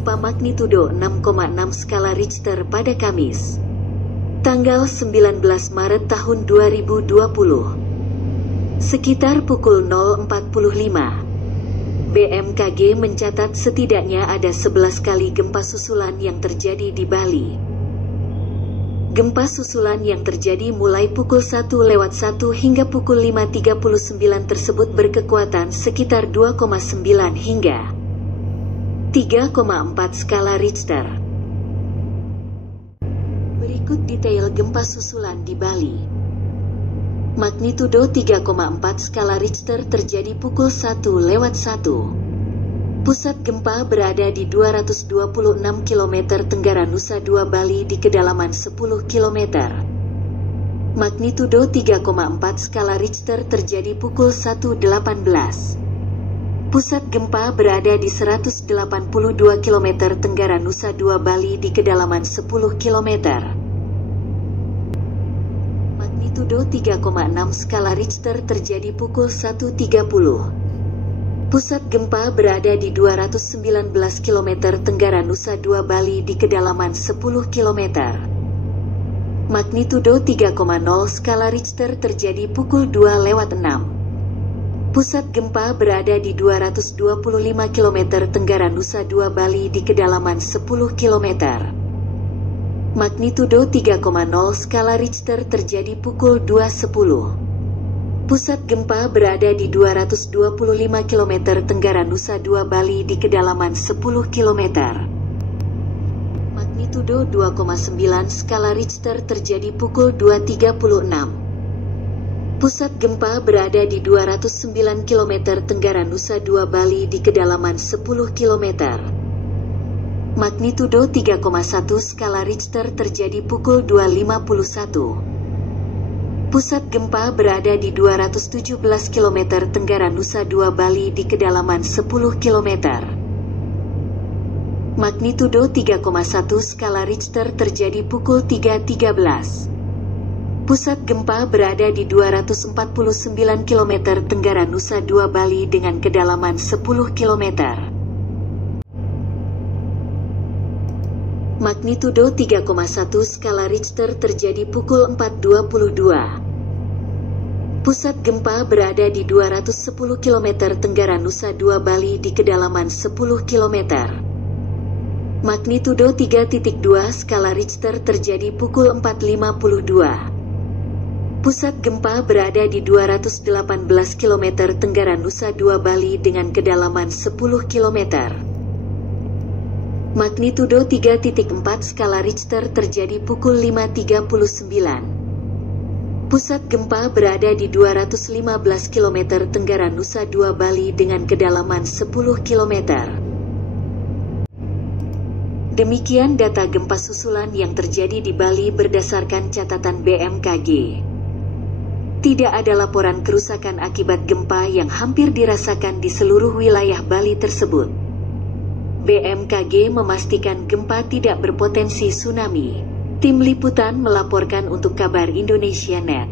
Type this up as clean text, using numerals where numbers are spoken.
gempa magnitudo 6,6 skala Richter pada Kamis, tanggal 19 Maret tahun 2020. Sekitar pukul 0.45, BMKG mencatat setidaknya ada 11 kali gempa susulan yang terjadi di Bali. Gempa susulan yang terjadi mulai pukul 1:01 hingga pukul 5.39 tersebut berkekuatan sekitar 2,9 hingga 3,4 skala Richter. Berikut detail gempa susulan di Bali. Magnitudo 3,4 skala Richter terjadi pukul 1:01. Pusat gempa berada di 226 km tenggara Nusa Dua Bali di kedalaman 10 km. Magnitudo 3,4 skala Richter terjadi pukul 1:18. Pusat gempa berada di 182 km tenggara Nusa Dua Bali di kedalaman 10 km. Magnitudo 3,6 skala Richter terjadi pukul 1:30. Pusat gempa berada di 219 km tenggara Nusa Dua Bali di kedalaman 10 km. Magnitudo 3,0 skala Richter terjadi pukul 2:06. Pusat gempa berada di 225 km tenggara Nusa Dua Bali di kedalaman 10 km. Magnitudo 3,0 skala Richter terjadi pukul 2:10. Pusat gempa berada di 225 km tenggara Nusa Dua Bali di kedalaman 10 km. Magnitudo 2,9 skala Richter terjadi pukul 2:36. Pusat gempa berada di 209 km tenggara Nusa Dua Bali di kedalaman 10 km. Magnitudo 3,1 skala Richter terjadi pukul 2:51. Pusat gempa berada di 217 km tenggara Nusa Dua Bali di kedalaman 10 km. Magnitudo 3,1 skala Richter terjadi pukul 3:13. Pusat gempa berada di 249 km tenggara Nusa Dua Bali dengan kedalaman 10 km. Magnitudo 3,1 skala Richter terjadi pukul 4:22. Pusat gempa berada di 210 km tenggara Nusa Dua Bali di kedalaman 10 km. Magnitudo 3,2 skala Richter terjadi pukul 4:52. Pusat gempa berada di 218 km tenggara Nusa Dua Bali dengan kedalaman 10 km. Magnitudo 3,4 skala Richter terjadi pukul 5:39. Pusat gempa berada di 215 km tenggara Nusa Dua Bali dengan kedalaman 10 km. Demikian data gempa susulan yang terjadi di Bali berdasarkan catatan BMKG. Tidak ada laporan kerusakan akibat gempa yang hampir dirasakan di seluruh wilayah Bali tersebut. BMKG memastikan gempa tidak berpotensi tsunami. Tim liputan melaporkan untuk Kabar Indonesia Net.